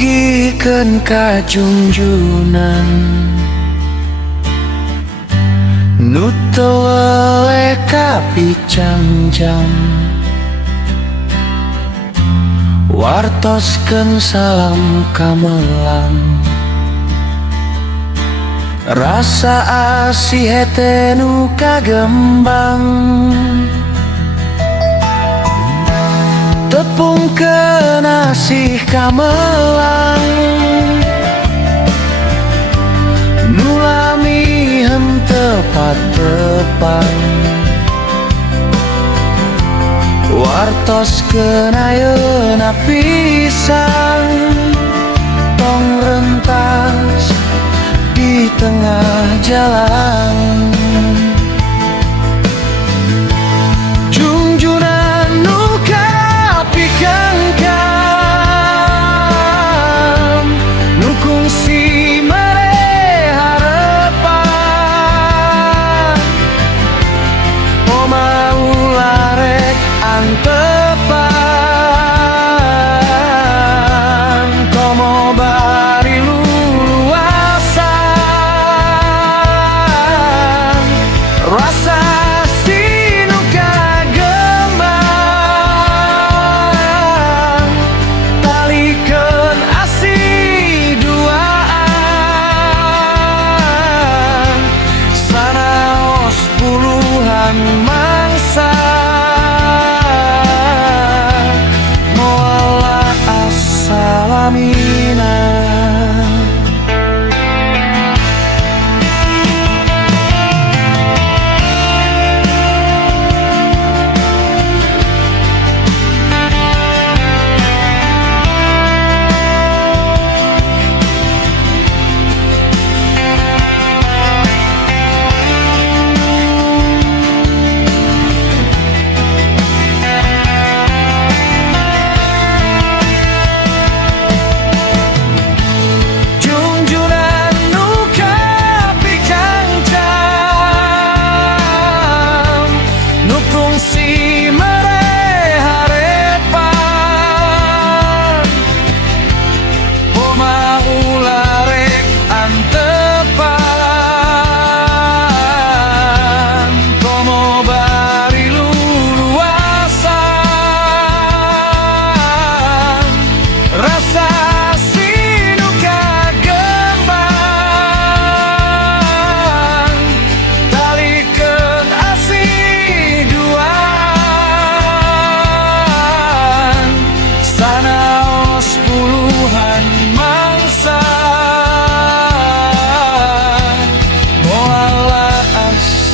sugihkeun ka junjunan nu teu eleh ka picangjam, wartoskeun salam kamelang. Rasa asih hete nu kagembang, tepungkeun asih kamelang, nu lamihan tepat-tepang. Wartoskeun ayeuna pisan, tong rentas di tengah jalan. Junjunan nu kapikangkam, nu kungsi mere harepan. Oma ulah rek antepan, komo bari luluasan. Rasa sinu kagembang, talikeun asih duaan. Sanaos puluhan mangsa, moal assalamina.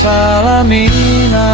Salamina.